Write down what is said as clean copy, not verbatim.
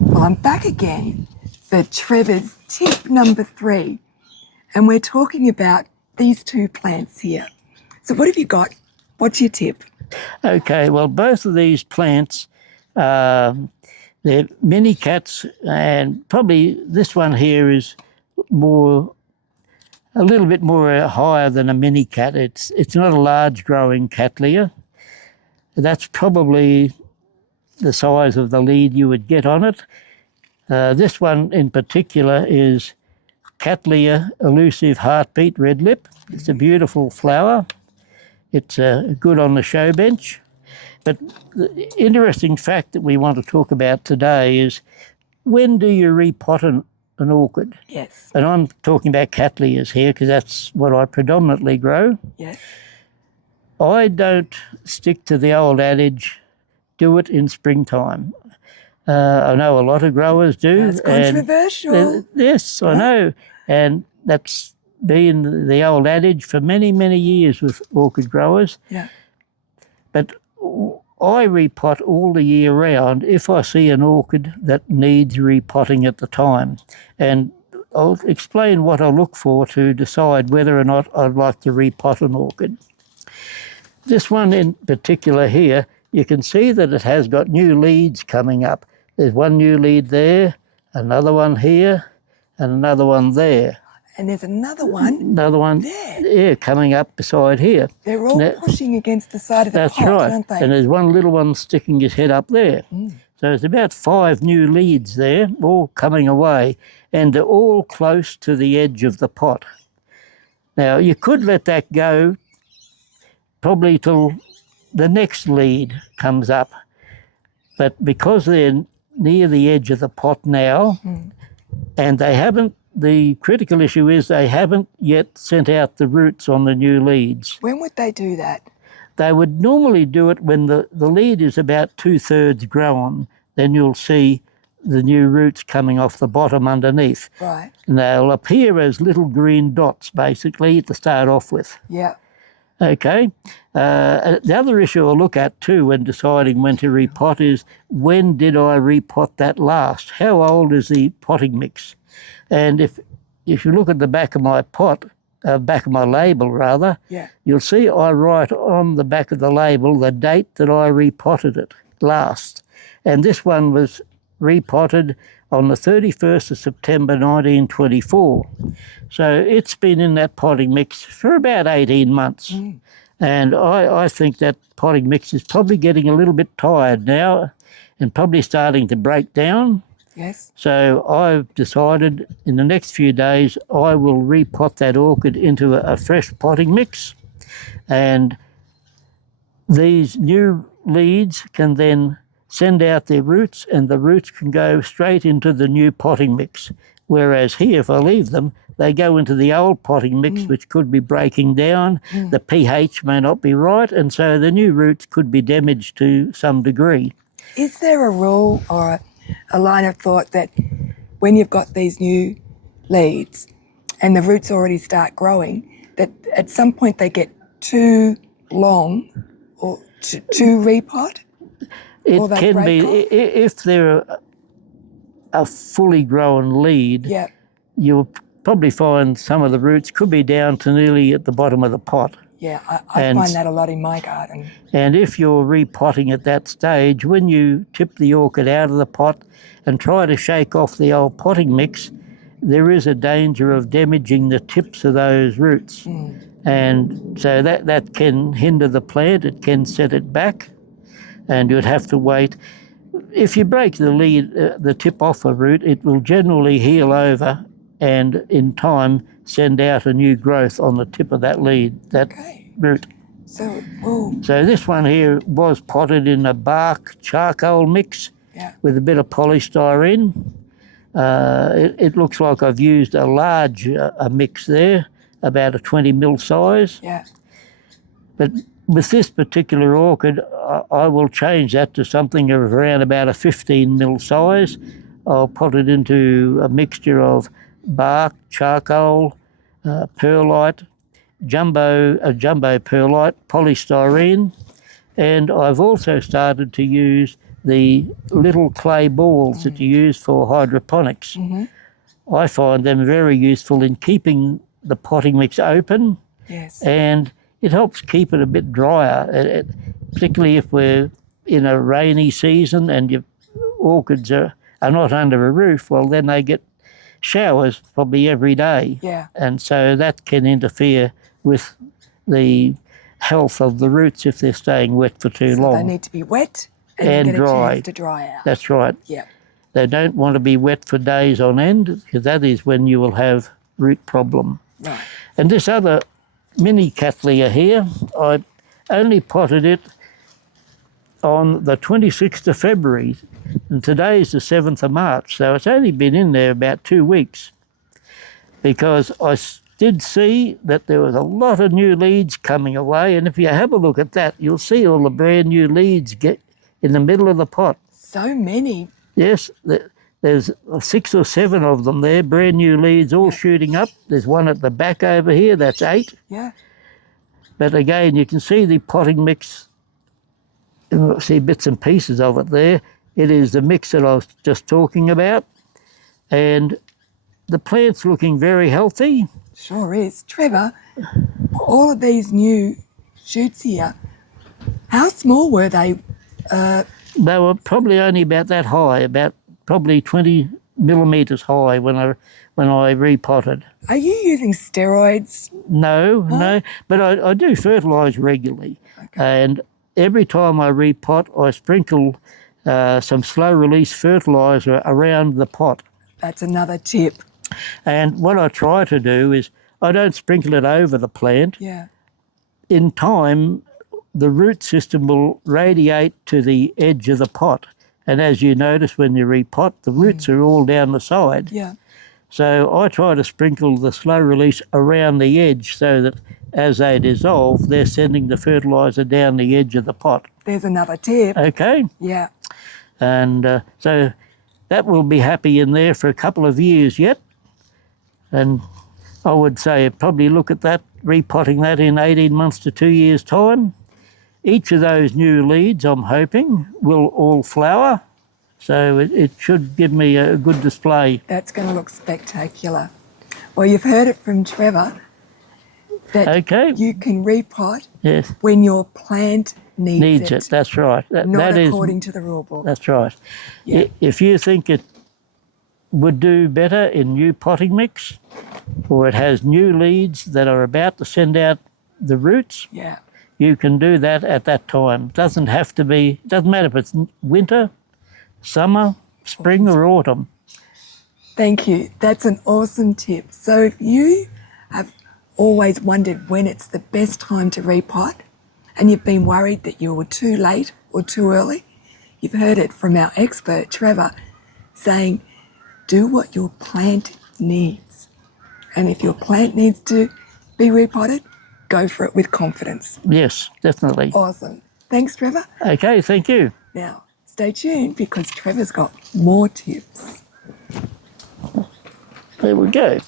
Well, I'm back again for Trevor's tip number 3, and we're talking about these two plants here. So what have you got? What's your tip? Okay, well, both of these plants, they're mini cats, and probably this one here is a little bit more higher than a mini cat. It's not a large growing Cattleyas. That's probably the size of the lead you would get on it. This one in particular is Cattleya elusive heartbeat red lip. It's a beautiful flower. It's good on the show bench. But the interesting fact that we want to talk about today is, when do you repot an orchid? Yes. And I'm talking about Cattleyas here because that's what I predominantly grow. Yes. I don't stick to the old adage, do it in springtime. I know a lot of growers do. That's controversial. Yes, I know. And that's been the old adage for many, many years with orchid growers. Yeah. But I repot all the year round if I see an orchid that needs repotting at the time. And I'll explain what I look for to decide whether or not I'd like to repot an orchid. This one in particular here, you can see that it has got new leads coming up. There's one new lead there, another one here, and another one there. And there's another one. Another one there, coming up beside here. They're all pushing against the side of the pot, right. aren't they? And there's one little one sticking his head up there. So it's about 5 new leads there, all coming away, and they're all close to the edge of the pot. Now, you could let that go probably till the next lead comes up, but because they're near the edge of the pot now, and they haven't, the critical issue is they haven't yet sent out the roots on the new leads. When would they do that? They would normally do it when the lead is about 2/3 grown. Then you'll see the new roots coming off the bottom underneath. Right. And they'll appear as little green dots, basically, to start off with. Yeah. Okay. The other issue I'll look at too when deciding when to repot is, when did I repot that last? How old is the potting mix? And if you look at the back of my pot, back of my label rather, you'll see I write on the back of the label the date that I repotted it last. And this one was repotted on the 31st of September 1924. So it's been in that potting mix for about 18 months. And I think that potting mix is probably getting a little bit tired now and probably starting to break down. Yes. So I've decided in the next few days I will repot that orchid into a fresh potting mix, and these new leads can then send out their roots, and the roots can go straight into the new potting mix. Whereas here, if I leave them, they go into the old potting mix, which could be breaking down. The pH may not be right, and so the new roots could be damaged to some degree. Is there a rule or a line of thought that when you've got these new leads and the roots already start growing, that at some point they get too long or too repot? It can be, if they're a fully grown lead, you'll probably find some of the roots could be down to nearly at the bottom of the pot. Yeah, I find that a lot in my garden. And if you're repotting at that stage, when you tip the orchid out of the pot and try to shake off the old potting mix, there is a danger of damaging the tips of those roots. And so that can hinder the plant, it can set it back, and you'd have to wait. If you break the lead, the tip off a root, it will generally heal over and in time send out a new growth on the tip of that lead, that root. So this one here was potted in a bark charcoal mix with a bit of polystyrene. It looks like I've used a large mix there, about a 20 mil size. But with this particular orchid, I will change that to something of around about a 15 mil size. I'll put it into a mixture of bark, charcoal, perlite, jumbo perlite, polystyrene, and I've also started to use the little clay balls that you use for hydroponics. I find them very useful in keeping the potting mix open, Yes. and it helps keep it a bit drier, particularly if we're in a rainy season and your orchids are not under a roof. Well, then they get showers probably every day. Yeah. And so that can interfere with the health of the roots if they're staying wet for too So long. they need to be wet and, And get a dry. chance to dry out. That's right. Yeah. They don't want to be wet for days on end, because that is when you will have root problem. Right. And this other mini Cattleya here, I only potted it on the 26th of February, and today's the 7th of March, so it's only been in there about 2 weeks, because I did see that there was a lot of new leads coming away, and if you have a look at that, you'll see all the brand new leads get in the middle of the pot. So many. Yes, there's 6 or 7 of them there, brand new leads all shooting up. There's one at the back over here, that's 8. Yeah. But again, you can see the potting mix, see bits and pieces of it there. It is the mix that I was just talking about. And the plant's looking very healthy. Sure is. Trevor, all of these new shoots here, how small were they? They were probably only about that high, about probably 20 millimetres high when I repotted. Are you using steroids? No, but I do fertilise regularly. And every time I repot, I sprinkle some slow-release fertiliser around the pot. That's another tip. And what I try to do is I don't sprinkle it over the plant. Yeah. In time, the root system will radiate to the edge of the pot. And as you notice when you repot, the roots are all down the side. Yeah. So I try to sprinkle the slow release around the edge so that as they dissolve, they're sending the fertiliser down the edge of the pot. There's another tip. Okay? Yeah. And so that will be happy in there for a couple of years yet. And I would say probably look at that, repotting that in 18 months to 2 years' time. Each of those new leads, I'm hoping, will all flower. So it should give me a good display. That's going to look spectacular. Well, you've heard it from Trevor that you can repot when your plant needs it. That's right. Not according to the rule book. That's right. Yeah. If you think it would do better in new potting mix, or it has new leads that are about to send out the roots, Yeah. you can do that at that time. Doesn't matter if it's winter, summer, spring or autumn. Thank you. That's an awesome tip. So if you have always wondered when it's the best time to repot and you've been worried that you were too late or too early, you've heard it from our expert, Trevor, saying, do what your plant needs. And if your plant needs to be repotted, go for it with confidence. Yes, definitely. Awesome. Thanks, Trevor. Okay, thank you. Now, stay tuned because Trevor's got more tips. There we go.